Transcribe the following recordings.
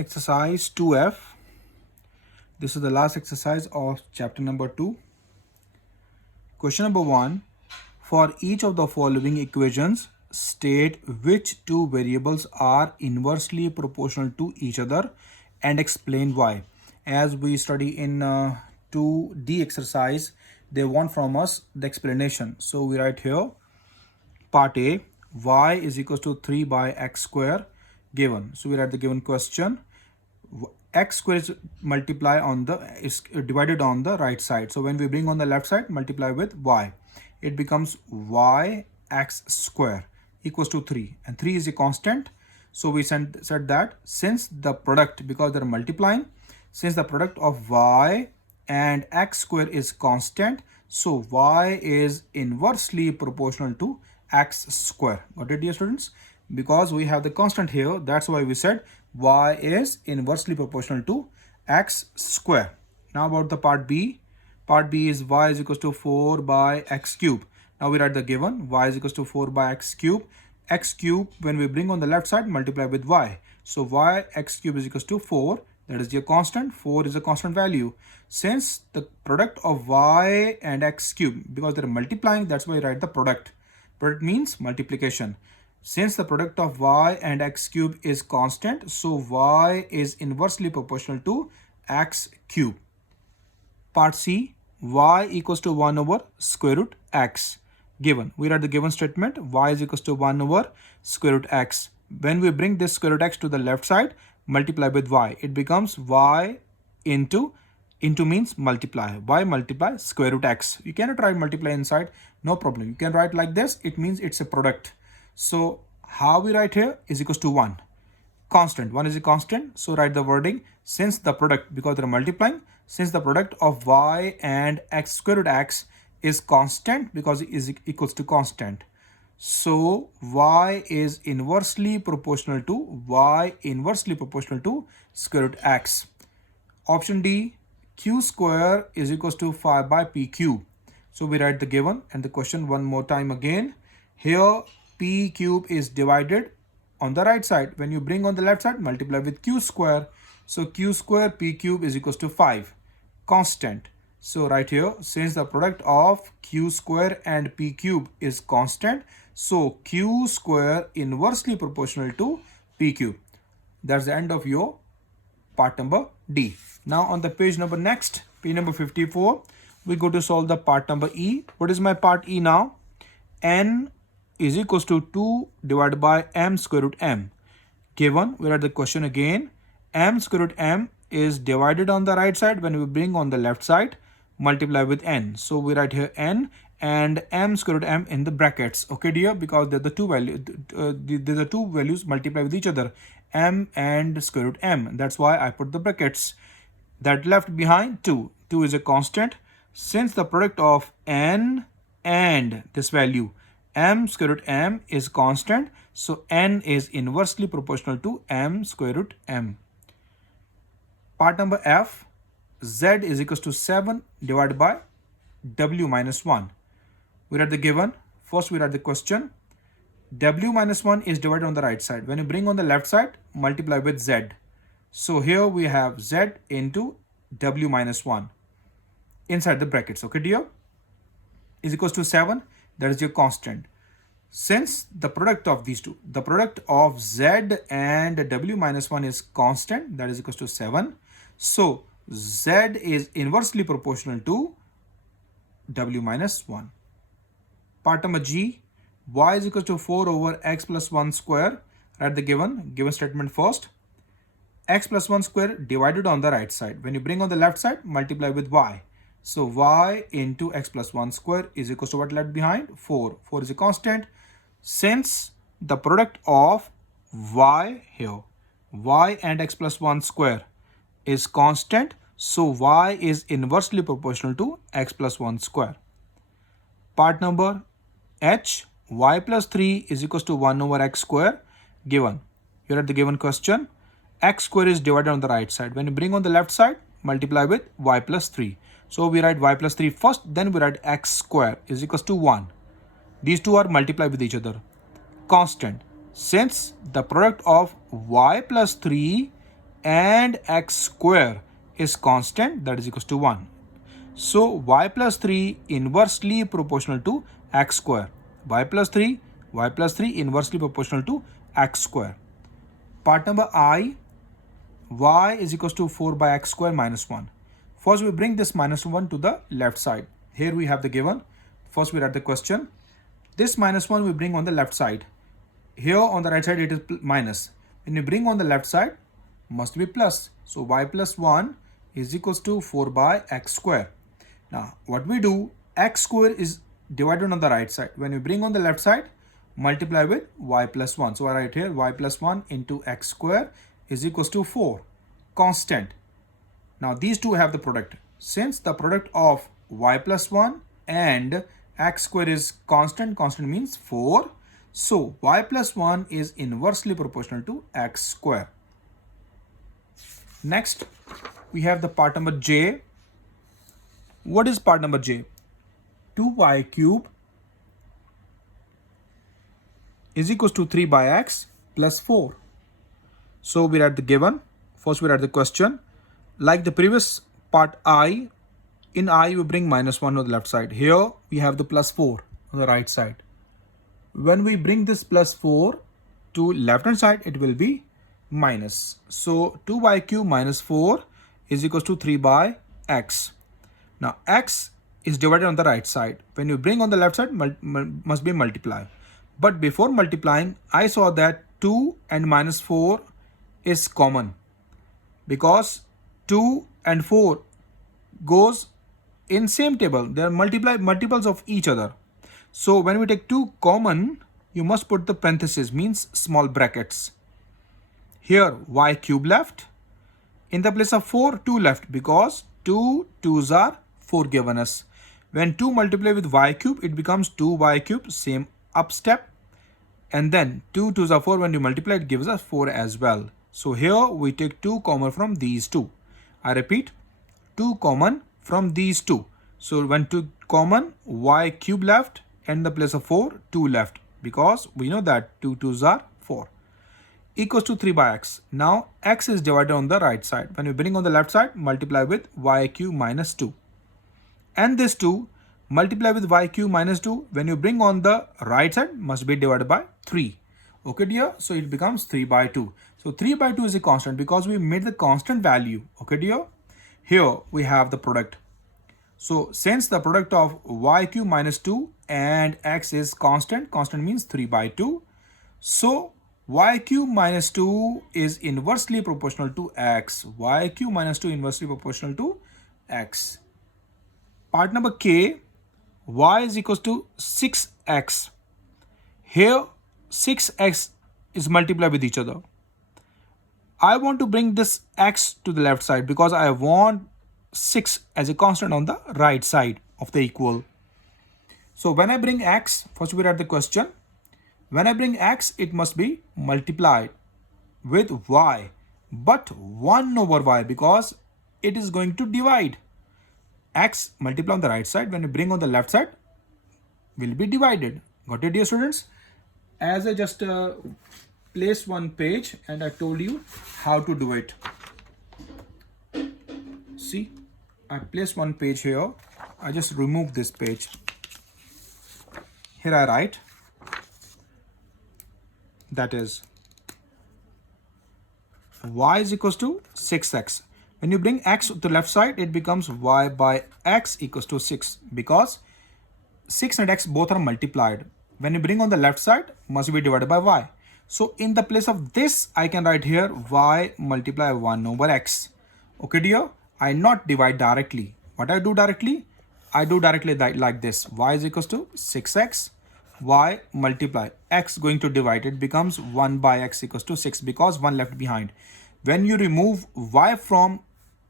Exercise 2F. This is the last exercise of chapter number 2. Question number 1. For each of the following equations, state which two variables are inversely proportional to each other and explain why. As we study in 2D exercise, they want from us the explanation. So we write here, part A, y is equals to 3 by x square given. So we write the given question. X square is divided on the right side. So when we bring on the left side, multiply with y. It becomes y x square equals to 3. And 3 is a constant. So we said that since the product, because they're multiplying, since the product of y and x square is constant, so y is inversely proportional to x square. Got it, dear students? Because we have the constant here, that's why we said y is inversely proportional to x square. Now about the part B. Part B is y is equals to 4 by x cube. Now we write the given, y is equals to 4 by x cube. X cube, when we bring on the left side, multiply with y. So y x cube is equals to 4. That is your constant. 4 is a constant value. Since the product of y and x cube, because they're multiplying, that's why I write the product. Product means multiplication. Since the product of y and x cube is constant, so y is inversely proportional to x cube. Part C, y equals to 1 over square root x given. We write the given statement, y is equals to 1 over square root x. When we bring this square root x to the left side, multiply with y. It becomes y into means multiply. Y multiply square root x. You cannot write multiply inside, no problem. You can write like this, it means it's a product. So how we write here is equals to 1. Constant, 1 is a constant. So write the wording, since the product, because they're multiplying, since the product of y and x square root x is constant, because it is equals to constant. So y is inversely proportional to square root x. Option D, q square is equals to 5 by p cube. So we write the given and the question one more time again. Here p cube is divided on the right side. When you bring on the left side, multiply with q square. So q square p cube is equals to 5. Constant. So right here, since the product of q square and p cube is constant, so q square inversely proportional to p cube. That's the end of your part number D. Now on the page number next, page number 54, we go to solve the part number E. What is my part E now? N is equals to 2 divided by m square root m. Given, we write the question again. M square root m is divided on the right side. When we bring on the left side, multiply with n. So we write here n and m square root m in the brackets. Okay, dear, because they're the two values. The two values multiply with each other, m and square root m. That's why I put the brackets. That left behind 2. 2 is a constant. Since the product of n and this value, m square root m is constant, so n is inversely proportional to m square root m. Part number F, z is equals to 7 divided by w minus 1. We write the given. First we write the question. W minus 1 is divided on the right side. When you bring on the left side, multiply with z. So here we have z into w minus 1 inside the brackets. Okay, dear? Is equals to 7. That is your constant. Since the product of these two, the product of z and w minus 1 is constant, that is equals to 7. So z is inversely proportional to w minus 1. Part number G, y is equals to 4 over x plus 1 square. Write the given statement first. X plus 1 square divided on the right side. When you bring on the left side, multiply with y. So y into x plus 1 square is equals to what left behind? 4. 4 is a constant. Since the product of y here, y and x plus 1 square is constant, so y is inversely proportional to x plus 1 square. Part number H, y plus 3 is equals to 1 over x square given. Here at the given question, x square is divided on the right side. When you bring on the left side, multiply with y plus 3. So we write y plus 3 first, then we write x square is equals to 1. These two are multiplied with each other. Constant. Since the product of y plus 3 and x square is constant, that is equals to 1. So y plus 3 inversely proportional to x square. Y plus 3 inversely proportional to x square. Part number I, y is equals to 4 by x square minus 1. First we bring this minus 1 to the left side. Here we have the given. First we write the question. This minus 1 we bring on the left side. Here on the right side it is minus. When you bring on the left side, must be plus. So y plus 1 is equals to 4 by x square. Now what we do, x square is divided on the right side. When you bring on the left side, multiply with y plus 1. So I write here y plus 1 into x square is equals to 4, constant. Now these two have the product. Since the product of y plus 1 and x square is constant, constant means 4. So y plus 1 is inversely proportional to x square. Next, we have the part number J. What is part number J? 2y cube is equals to 3 by x plus 4. So we write the given. First we write the question. Like the previous part I, in I we bring minus 1 on the left side. Here we have the plus 4 on the right side. When we bring this plus 4 to left hand side, it will be minus. So 2y cube minus 4 is equals to 3 by x. Now x is divided on the right side. When you bring on the left side, must be multiply. But before multiplying, I saw that 2 and minus 4 is common, because 2 and 4 goes in same table. They are multiples of each other. So when we take 2 common, you must put the parenthesis, means small brackets. Here y cube left. In the place of 4, 2 left, because 2 2's are 4 given us. When 2 multiply with y cube, it becomes 2y cube, same up step. And then 2 2's are 4, when you multiply, it gives us 4 as well. So here we take 2 common from these two. I repeat, 2 common from these two. So when 2 common, y cube left, and the place of 4, 2 left, because we know that 2 2's are 4. Equals to 3 by x. Now x is divided on the right side. When we bring on the left side, multiply with y cube minus 2. And this 2 multiply with y cube minus 2. When you bring on the right side, must be divided by 3. Okay dear, so it becomes 3 by 2. So 3 by 2 is a constant because we made the constant value. Okay dear, here we have the product. So since the product of y cube minus 2 and x is constant, constant means 3 by 2. So y cube minus 2 is inversely proportional to x. Y cube minus 2 inversely proportional to x. Part number K, y is equals to 6x. Here 6x is multiplied with each other. I want to bring this x to the left side because I want 6 as a constant on the right side of the equal. So when I bring x, first we write the question. When I bring x, it must be multiplied with y, but 1 over y, because it is going to divide. X multiply on the right side, when you bring on the left side, will be divided. Got it dear students? As I just placed one page and I told you how to do it. See, I placed one page here. I just remove this page. Here I write, that is y is equals to 6x. When you bring x to the left side, it becomes y by x equals to 6, because 6 and x both are multiplied. When you bring on the left side, must be divided by y. So in the place of this, I can write here y multiply 1 over x. Okay dear, I not divide directly. What I do directly? I do directly like this. Y is equals to 6x. Y multiply x going to divide, it becomes 1 by x equals to 6, because 1 left behind. When you remove y from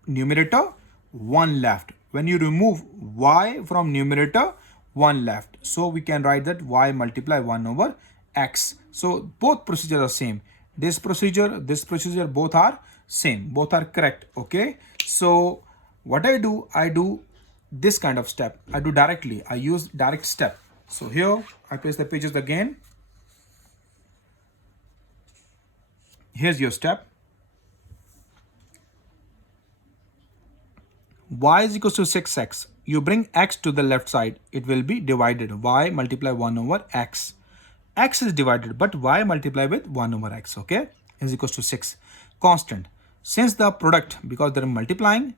numerator, 1 left. When you remove y from numerator, 1 left. So we can write that y multiply 1 over x. So both procedures are same. This procedure, both are same. Both are correct. Okay. So what I do this kind of step. I do directly. I use direct step. So here I place the pages again. Here's your step. y is equals to 6x. You bring x to the left side, it will be divided. Y multiply 1 over x. X is divided, but y multiply with 1 over x, okay, is equals to 6. Constant. Since the product, because they're multiplying,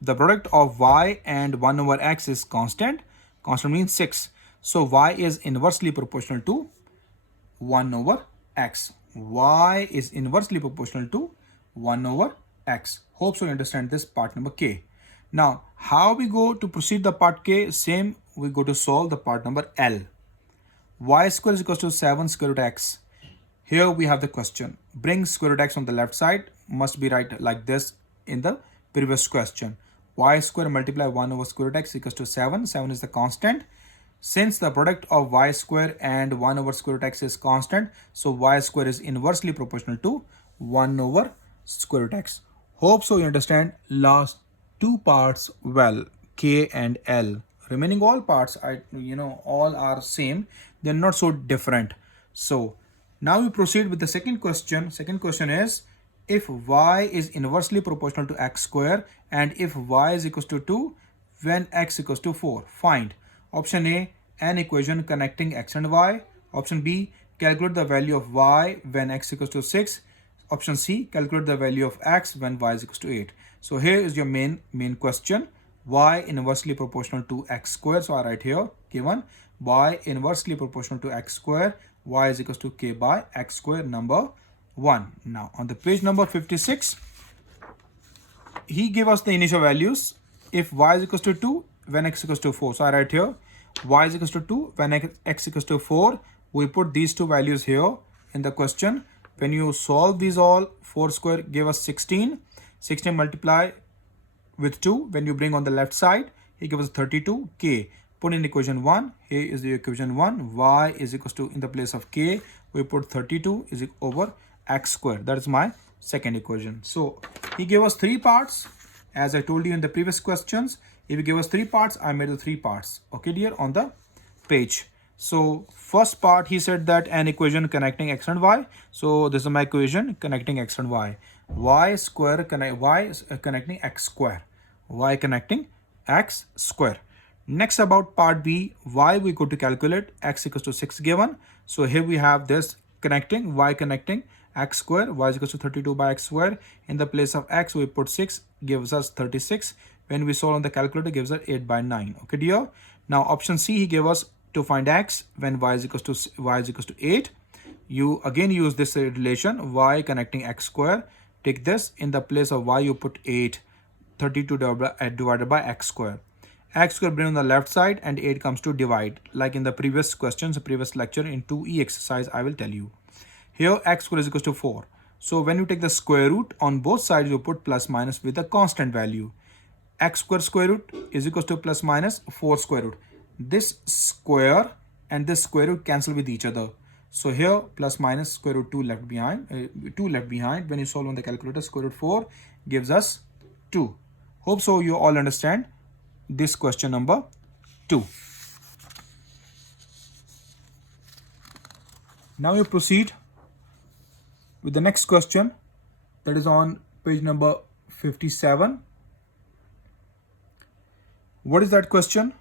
the product of y and 1 over x is constant. Constant means 6. So y is inversely proportional to 1 over x. Y is inversely proportional to 1 over x. Hope so you understand this part number K. Now, how we go to proceed the part K? Same, we go to solve the part number L. Y square is equals to 7 square root x. Here we have the question. Bring square root x on the left side. Must be right like this in the previous question. Y square multiply 1 over square root x equals to 7. 7 is the constant. Since the product of y square and 1 over square root x is constant, so y square is inversely proportional to 1 over square root x. Hope so you understand last two parts well, K and L. Remaining all parts, all are same. They're not so different. So now we proceed with the second question. Second question is, if y is inversely proportional to x square and if y is equals to 2 when x equals to 4, find. Option A, an equation connecting x and y. Option B, calculate the value of y when x equals to 6. Option C, calculate the value of x when y is equals to 8. So here is your main question. Y inversely proportional to x square. So I write here given y inversely proportional to x square. Y is equals to k by x square, number 1. Now on the page number 56, he gave us the initial values. If y is equals to 2 when x equals to 4. So I write here y is equals to 2 when x equals to 4. We put these two values here in the question. When you solve these all, 4 square gave us 16. 16 multiply with 2. When you bring on the left side, he gives us 32. K. Put in equation 1. Here is the equation 1. Y is equals to, in the place of k, we put 32 is over x square. That is my second equation. So he gave us 3 parts. As I told you in the previous questions, if he gave us 3 parts, I made the 3 parts. Okay, dear, on the page. So first part, he said that an equation connecting x and y. So this is my equation connecting x and y. Y square connecting x square. Y connecting x square. Next about part B, y we go to calculate x equals to 6 given. So here we have this connecting y connecting x square. Y is equals to 32 by x square. In the place of x, we put 6, gives us 36. When we solve on the calculator, gives us 8 by 9. Okay, dear. Now option C, he gave us to find x when y is equals to 8. You again use this relation, y connecting x square. Take this, in the place of y, you put 8. 32 divided by x square. X square bring on the left side and 8 comes to divide. Like in the previous questions, previous lecture in 2E exercise, I will tell you. Here x square is equals to 4. So when you take the square root, on both sides you put plus minus with a constant value. X square root is equals to plus minus 4 square root. This square and this square root cancel with each other. So here plus minus square root 2 left behind. When you solve on the calculator, square root 4 gives us 2. Hope so you all understand this question number 2. Now you proceed with the next question, that is on page number 57. What is that question?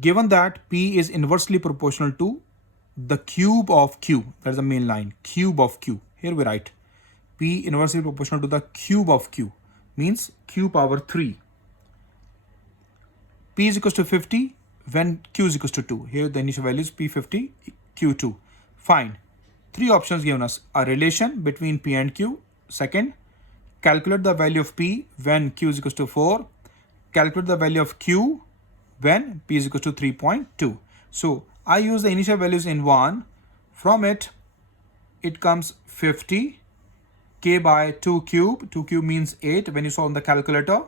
Given that P is inversely proportional to the cube of Q, that is the main line, cube of Q. Here we write P inversely proportional to the cube of Q, means Q power 3. P is equals to 50 when Q is equals to 2. Here the initial value is P50, Q2. Find. 3 options given us. A relation between P and Q. Second, calculate the value of P when Q is equals to 4. Calculate the value of Q when P is equals to 3.2. So I use the initial values in 1. From it comes 50. K by 2 cube. 2 cube means 8 when you solve on the calculator.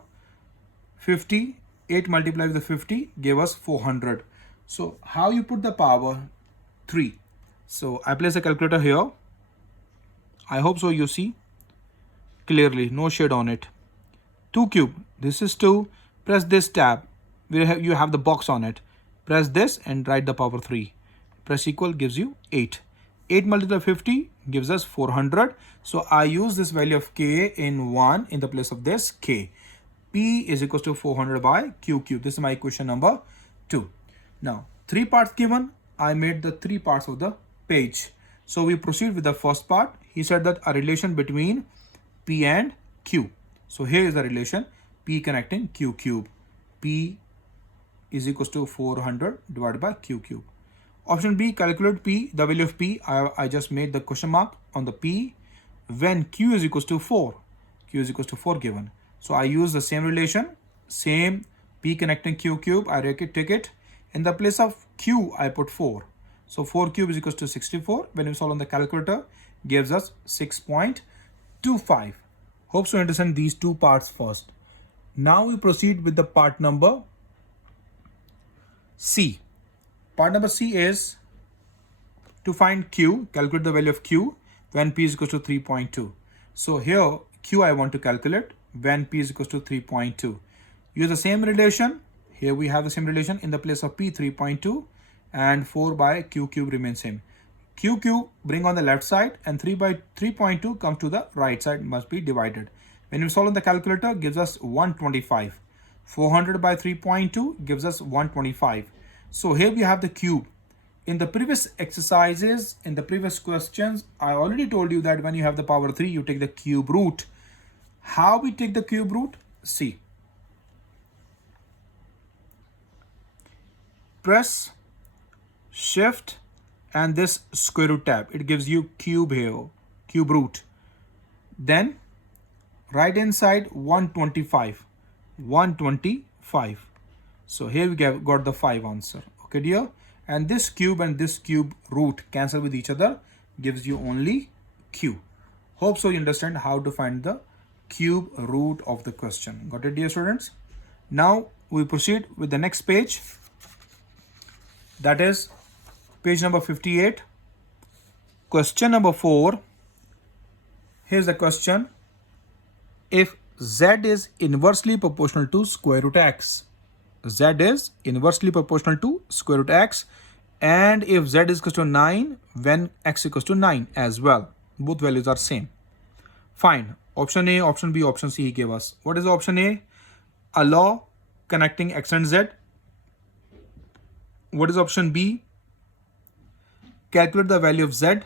50. 8 multiplied with the 50 gave us 400. So how you put the power? 3. So I place the calculator here. I hope so you see clearly, no shade on it. 2 cube, this is 2. Press this tab. You have the box on it. Press this and write the power 3. Press equal gives you 8. 8 multiplied by 50 gives us 400. So I use this value of k in 1 in the place of this k. P is equals to 400 by Q cube. This is my equation number 2. Now, 3 parts given. I made the 3 parts of the page. So we proceed with the first part. He said that a relation between P and Q. So here is the relation, P connecting Q cube. P is equals to 400 divided by Q cube. Option B, calculate P, the value of P. I just made the question mark on the P when Q is equals to 4. Q is equals to 4 given. So I use the same relation, same P connecting Q cube. I take it. In the place of Q, I put 4. So 4 cube is equals to 64. When we solve on the calculator, gives us 6.25. Hope you understand these 2 parts first. Now we proceed with the part number C. Part number C is to find Q, calculate the value of Q when P is equal to 3.2. So here Q I want to calculate when P is equal to 3.2. Use the same relation. Here we have the same relation. In the place of P, 3.2 and 4 by Q cube remains same. Q cube bring on the left side and 3 by 3.2 comes to the right side, must be divided. When you solve on the calculator, gives us 125. 400 by 3.2 gives us 125. So here we have the cube. In the previous exercises, in the previous questions, I already told you that when you have the power 3, you take the cube root. How we take the cube root? See. Press shift and this square root tab. It gives you cube here, cube root. Then right hand side 125. 125. So here we got the 5 answer. Okay, dear. And this cube root cancel with each other, gives you only Q. Hope so you understand how to find the cube root of the question. Got it, dear students? Now we proceed with the next page. That is page number 58. Question number 4. Here's the question. If Z is inversely proportional to square root x. Z is inversely proportional to square root x, and if Z is equal to 9 when x equals to 9 as well. Both values are same. Fine. Option A, option B, option C he gave us. What is option A? A law connecting x and z. What is option B? Calculate the value of z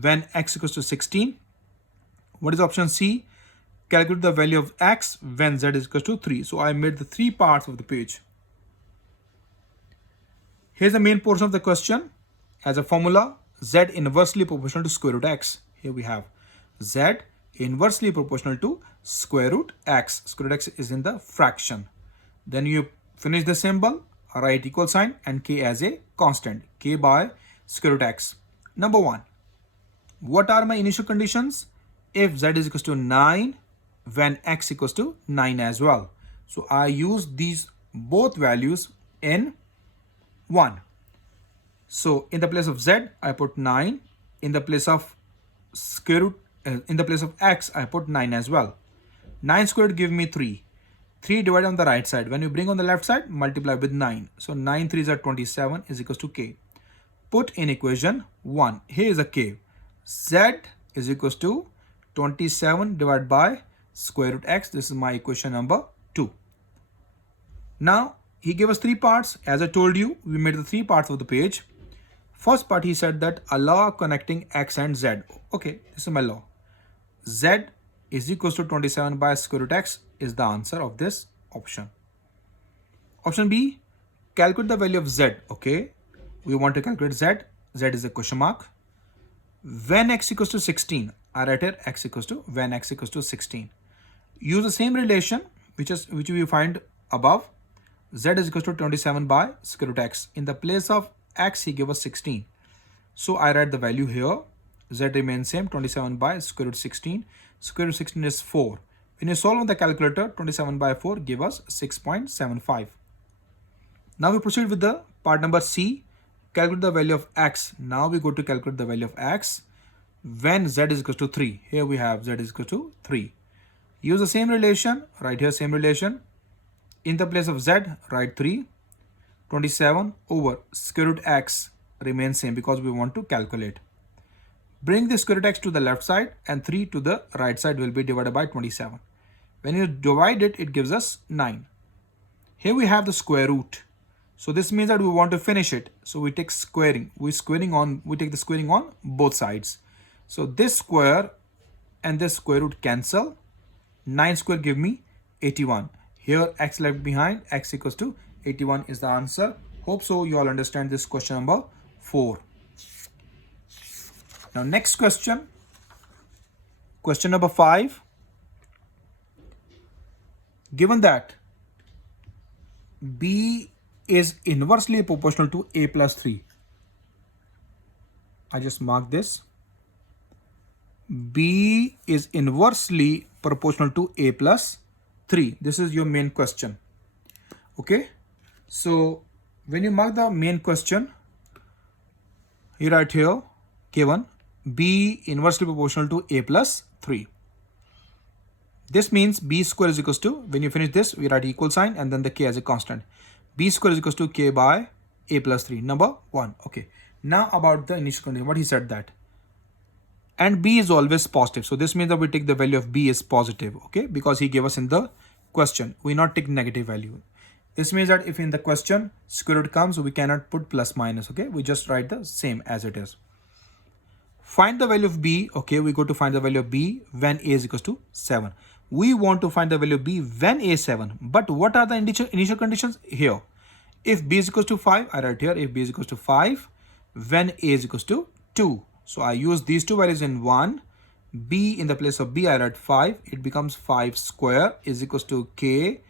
when x equals to 16. What is option C? Calculate the value of x when z is equal to 3. So I made the 3 parts of the page. Here's the main portion of the question. As a formula, z inversely proportional to square root x. Here we have z inversely proportional to square root x. Square root x is in the fraction. Then you finish the symbol, write equal sign and k as a constant. K by square root x. Number 1. What are my initial conditions? If z is equal to 9 when x equals to 9 as well. So I use these both values in 1. So in the place of z, I put 9. In the place of square root, in the place of x, I put 9 as well. 9 squared give me 3. 3 divided on the right side. When you bring on the left side, multiply with 9. So 9 3s are 27 is equals to k. Put in equation 1. Here is a k. Z is equals to 27 divided by square root x. This is my equation number 2. Now he gave us 3 parts. As I told you, we made the 3 parts of the page. First part, he said that a law connecting x and z. Okay, this is my law. Z is equals to 27 by square root x is the answer of this option. Option B, calculate the value of z. Okay, we want to calculate z. Z is a question mark. When x equals to 16, I write here x equals to when x equals to 16. Use the same relation which we find above. Z is equals to 27 by square root x. In the place of x, he gave us 16. So I write the value here. Z remains same, 27 by square root 16. Square root 16 is 4. When you solve on the calculator, 27 by 4 give us 6.75. Now we proceed with the part number C. Calculate the value of x. Now we go to calculate the value of x when z is equal to 3. Here we have z is equal to 3. Use the same relation. Right here same relation. In the place of z, write 3. 27 over square root x remains same because we want to calculate. Bring the square root x to the left side and 3 to the right side will be divided by 27. When you divide it, it gives us 9. Here we have the square root. So this means that we want to finish it. So we take squaring. We take the squaring on both sides. So this square and this square root cancel. 9 square give me 81. Here x left behind, x equals to 81 is the answer. Hope so you all understand this question number 4. Now next question. Question number 5. Given that b is inversely proportional to a plus 3. I just mark this. B is inversely proportional to a plus 3. This is your main question. Okay. So when you mark the main question, you write here given b inversely proportional to a plus 3. This means b square is equals to, when you finish this, we write equal sign and then the k as a constant. B square is equals to k by a plus 3. Number 1. Okay. Now about the initial condition. What he said that. And b is always positive. So this means that we take the value of b is positive. Okay. Because he gave us in the question. We not take negative value. This means that if in the question square root comes, we cannot put plus minus. Okay. We just write the same as it is. Find the value of b. Okay. We go to find the value of b when a is equals to 7. We want to find the value of b when a is 7. But what are the initial conditions here? If b is equals to 5, I write here if b is equals to 5, when a is equals to 2. So I use these two values in 1. B in the place of b, I write 5. It becomes 5 square is equals to k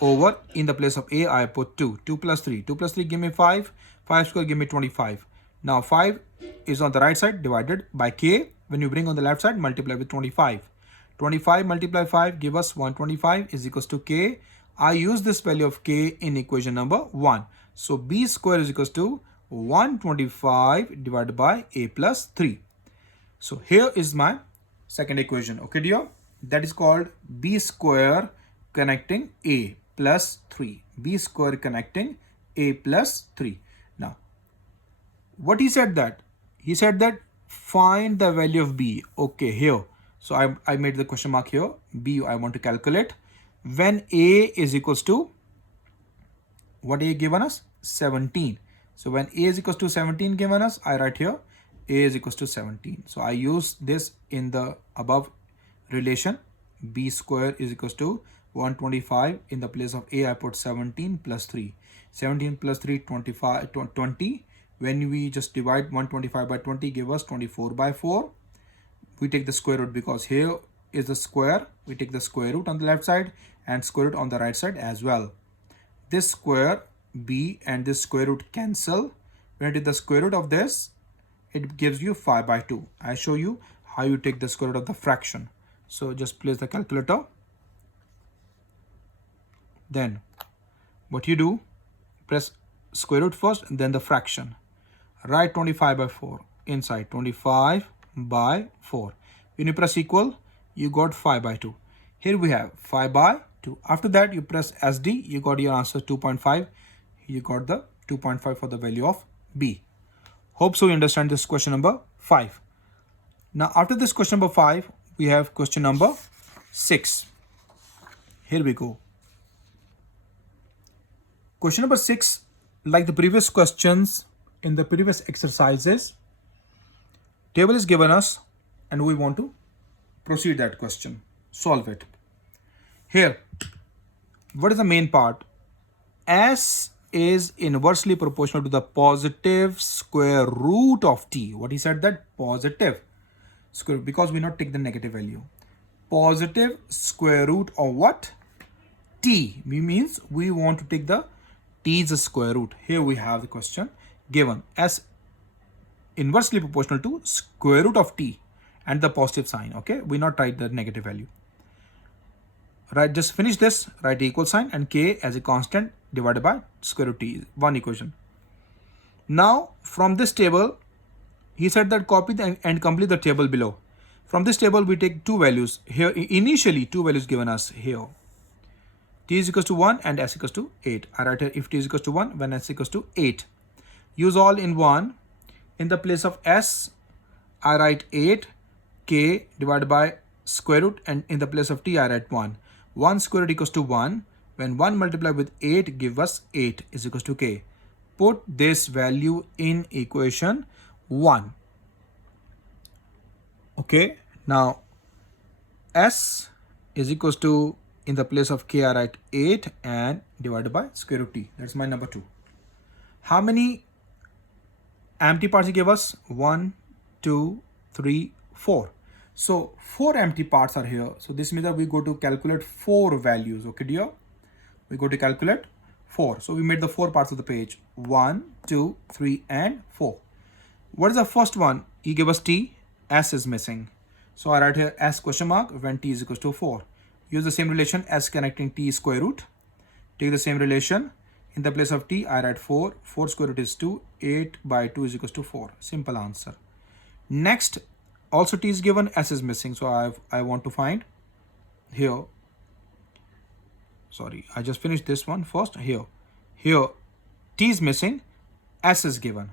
over, in the place of a, I put 2. 2 plus 3. 2 plus 3 give me 5. 5 square give me 25. Now 5 is on the right side divided by k. When you bring on the left side, multiply with 25. 25 multiply 5 give us 125 is equals to k. I use this value of k in equation number 1. So b square is equals to 125 divided by a plus 3. So here is my second equation. Okay dear, that is called b square connecting a plus 3. B square connecting a plus 3. Now what he said that? He said that find the value of b. Okay, here. So I made the question mark here. B I want to calculate when a is equals to, what a given us? 17. So when a is equals to 17 given us, I write here a is equals to 17. So I use this in the above relation. B square is equals to 125. In the place of a, I put 17 plus 3. 17 plus 3, 25, 20. When we just divide 125 by 20, give us 24 by 4. We take the square root because here is the square. We take the square root on the left side and square root on the right side as well. This square b and this square root cancel. When I take the square root of this, it gives you 5 by 2. I show you how you take the square root of the fraction. So just place the calculator. Then what you do, press square root first and then the fraction. Write 25 by 4 inside 25 by 4. When you press equal, you got 5 by 2. Here we have 5 by 2. After that, you press SD, you got your answer 2.5. You got the 2.5 for the value of b. Hope so you understand this question number 5. Now after this question number 5, we have question number 6. Here we go. Question number 6, like the previous questions in the previous exercises, table is given us and we want to proceed that question, solve it. Here, what is the main part? S is inversely proportional to the positive square root of t. What he said that? Positive square, because we not take the negative value. Positive square root of what? T. Means we want to take the t's square root. Here we have the question given as inversely proportional to square root of t and the positive sign. Okay, we not write the negative value. Right, just finish this, write the equal sign and k as a constant divided by square root t, one equation. Now from this table, he said that copy and complete the table below. From this table we take two values here. Initially two values given us here. T is equals to 1 and s equals to 8. I write here if t is equals to 1 when s equals to 8. Use all in 1. In the place of s, I write 8 k divided by square root, and in the place of t I write 1. 1 square root equals to 1. When 1 multiplied with 8 give us 8 is equals to k. Put this value in equation 1. Okay, now s is equals to, in the place of k I write 8 and divided by square root t. That's my number 2. How many empty parts he gave us? 1, 2, 3, 4. So 4 empty parts are here. So this means that we go to calculate 4 values. Okay, dear? We go to calculate 4. So we made the 4 parts of the page. 1, 2, 3, and 4. What is the first one? He gave us t. S is missing. So I write here s question mark when t is equals to 4. Use the same relation, s connecting t square root. Take the same relation. In the place of t, I write 4. 4 square root is 2. 8 by 2 is equals to 4. Simple answer. Next, also t is given, s is missing. So I want to find here. Sorry, I just finished this one first. Here t is missing, s is given.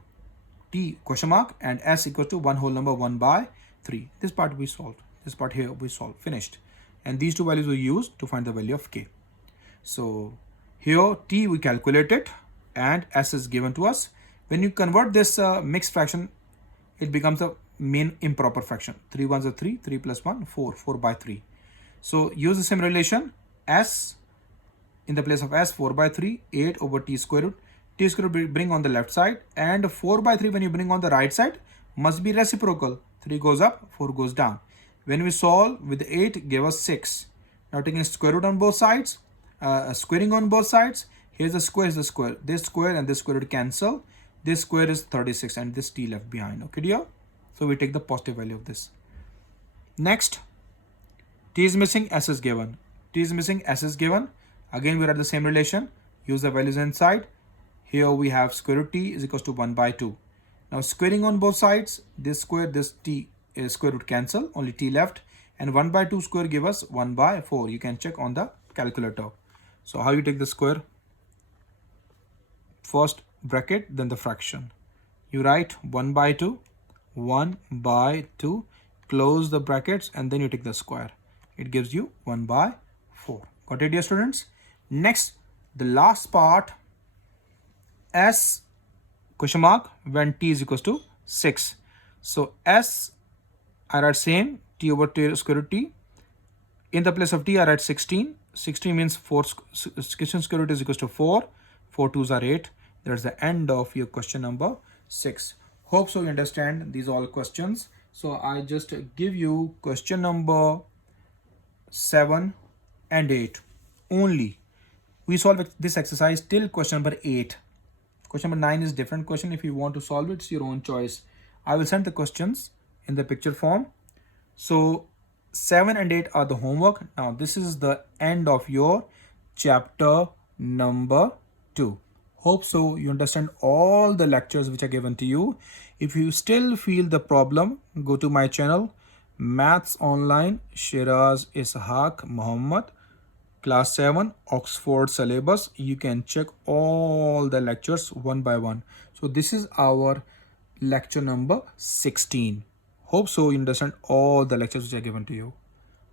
T question mark and s equals to 1 whole number 1 by 3. This part we solved. This part here we solved. Finished. And these two values we used to find the value of k. So here t we calculated and s is given to us. When you convert this mixed fraction, it becomes a main improper fraction. 3 ones are 3, 3 plus 1, 4, 4 by 3. So use the same relation, s in the place of s, 4 by 3, 8 over t square root. T square root bring on the left side, and 4 by 3 when you bring on the right side must be reciprocal. 3 goes up, 4 goes down. When we solve with 8 give us 6. Now taking square root on both sides, squaring on both sides, here's the square, is the square. This square and this square root cancel. This square is 36 and this t left behind. Okay, dear? So we take the positive value of this. Next, t is missing, s is given. T is missing, s is given. Again, we are at the same relation. Use the values inside. Here we have square root t is equals to 1 by 2. Now squaring on both sides, this square, this t is square root cancel, only t left. And 1 by 2 square give us 1 by 4. You can check on the calculator. So how you take the square? First bracket, then the fraction. You write 1 by 2, 1 by 2, close the brackets, and then you take the square. It gives you 1 by 4. Got it, dear students? Next, the last part, s question mark when t is equals to 6. So s, I write same, t over t square root t. In the place of t, I write 16. 16 means 16 square root is equals to 4. 4 2s are 8. That's the end of your question number 6. Hope so you understand these all questions. So I just give you question number 7 and 8 only. We solve this exercise till question number 8. Question number 9 is different question. If you want to solve it, it's your own choice. I will send the questions in the picture form. So 7 and 8 are the homework. Now this is the end of your chapter number 2. Hope so you understand all the lectures which are given to you. If you still feel the problem, go to my channel, Maths Online, Shiraz Ishaq Muhammad, Class 7, Oxford syllabus. You can check all the lectures one by one. So this is our lecture number 16. Hope so you understand all the lectures which are given to you.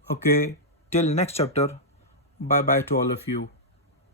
Okay, till next chapter. Bye bye to all of you.